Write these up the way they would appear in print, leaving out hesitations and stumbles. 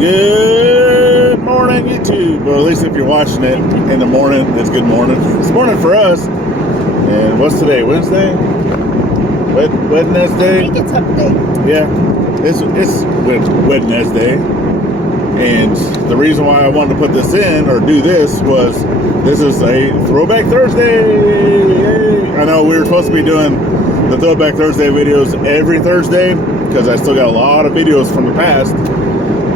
Good morning, YouTube. Well, at least if you're watching it in the morning, it's good morning. It's morning for us. And what's today? Wednesday? Wednesday? I think it's update. Yeah, it's Wednesday. And the reason why I wanted to put this in or do this was this is a Throwback Thursday. Yay. I know we were supposed to be doing the Throwback Thursday videos every Thursday because I still got a lot of videos from the past,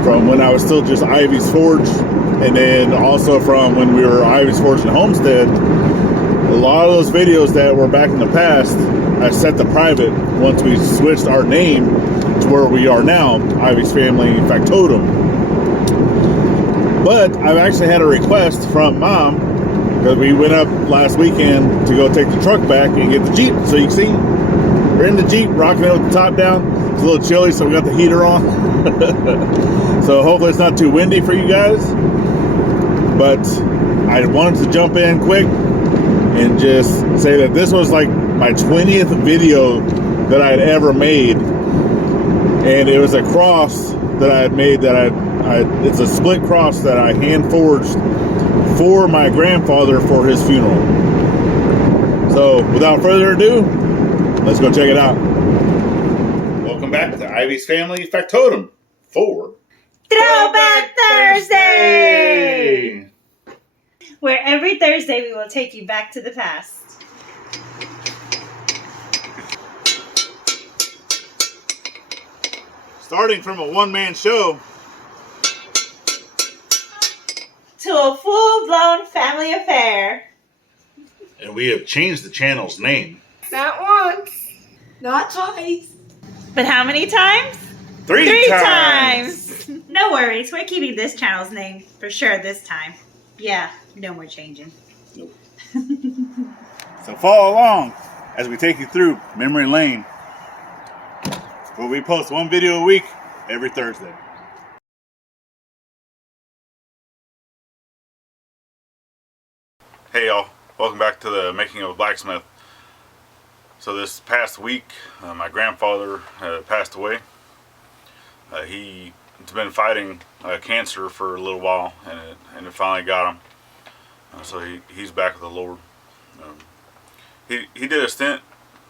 from when I was still just Ivey's Forge, and then also from when we were Ivey's Forge and Homestead. A lot of those videos that were back in the past, I set to private once we switched our name to where we are now, Ivey's Family Factotum. But I've actually had a request from Mom, because we went up last weekend to go take the truck back and get the Jeep. So you can see, we're in the Jeep, rocking it with the top down. It's a little chilly, so we got the heater on. So hopefully it's not too windy for you guys. But I wanted to jump in quick and just say that this was like my 20th video that I had ever made. And it was a cross that I had made that it's a split cross that I hand forged for my grandfather for his funeral. So without further ado, let's go check it out. Welcome back to Ivey's Family Factotum for Throwback Thursday! Where every Thursday we will take you back to the past. Starting from a one-man show To a full-blown family affair. and we have changed the channel's name. Not once. Not twice. But how many times? Three times! No worries, we're keeping this channel's name for sure this time. Yeah, no more changing. Nope. So follow along as we take you through memory lane, where we post one video a week every Thursday. Hey y'all, welcome back to the making of a blacksmith. So this past week, my grandfather passed away. He's been fighting cancer for a little while, and it finally got him. So he's back with the Lord. He did a stint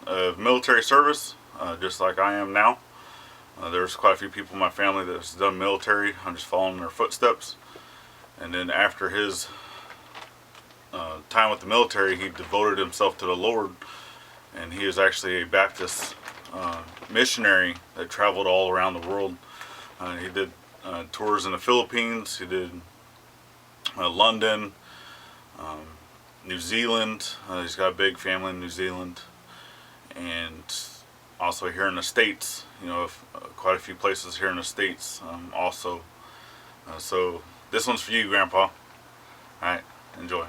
of military service, just like I am now. There's quite a few people in my family that's done military. I'm just following their footsteps. And then after his time with the military, he devoted himself to the Lord, and he is actually a Baptist missionary that traveled all around the world. He did tours in the Philippines, he did London, New Zealand. He's got a big family in New Zealand, and also here in the States, you know, quite a few places here in the States also. So this one's for you, Grandpa. Alright, enjoy.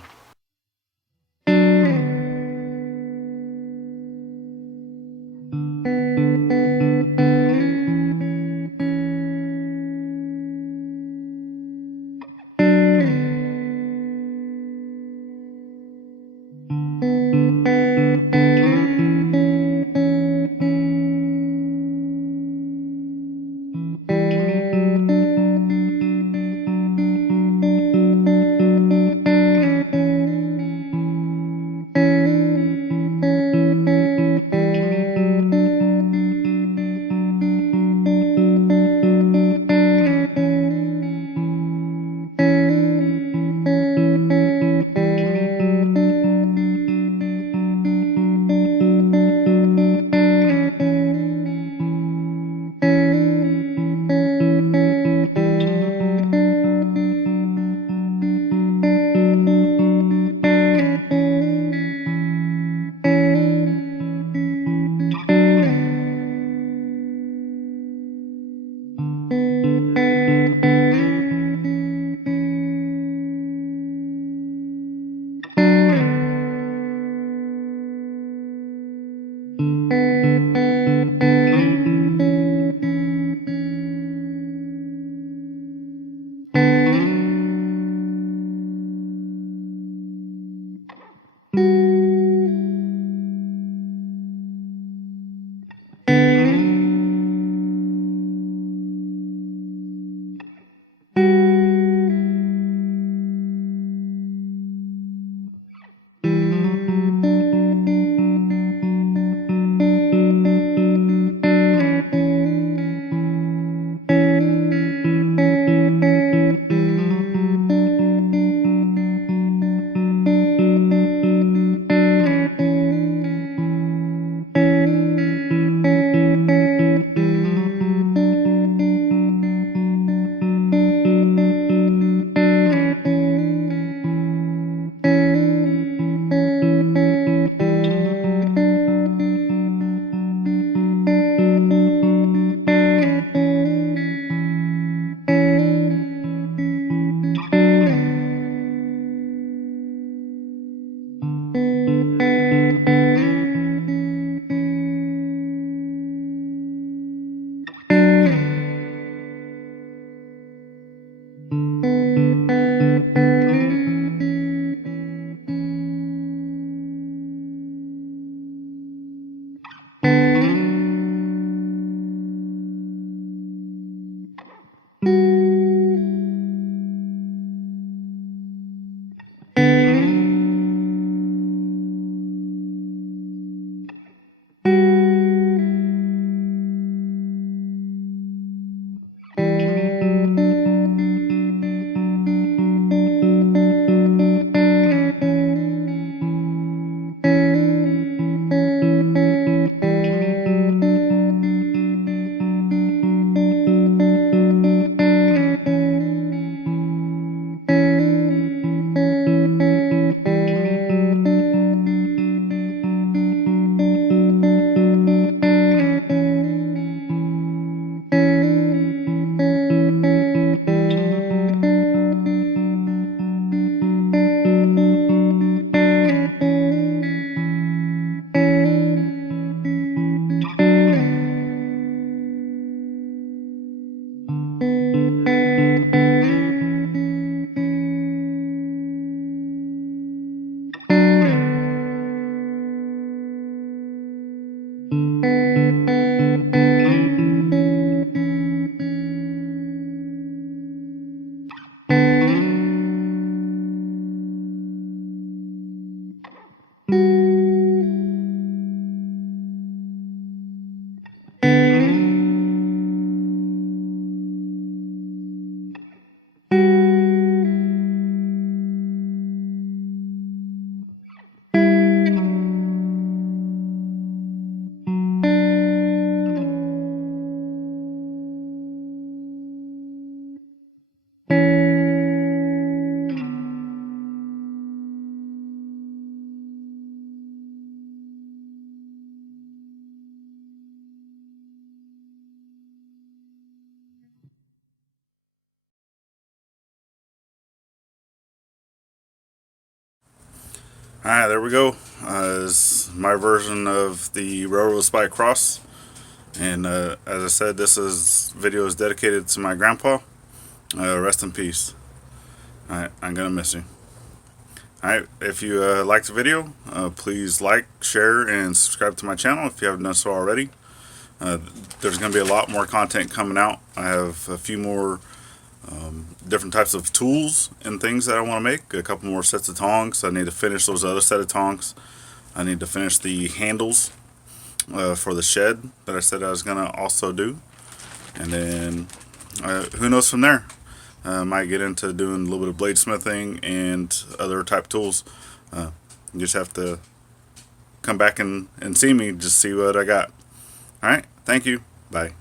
Alright, there we go. Is my version of the railroad spike cross. And as I said, this video is dedicated to my grandpa. Rest in peace. Alright, I'm gonna miss you. Alright, if you liked the video, please like, share, and subscribe to my channel if you haven't done so already. There's going to be a lot more content coming out. I have a few more different types of tools and things that I want to make. A couple more sets of tongs. I need to finish those other set of tongs. I need to finish the handles for the shed that I said I was going to also do. And then who knows from there. I might get into doing a little bit of bladesmithing and other type tools. You just have to come back and see me, just see what I got. Alright, thank you. Bye.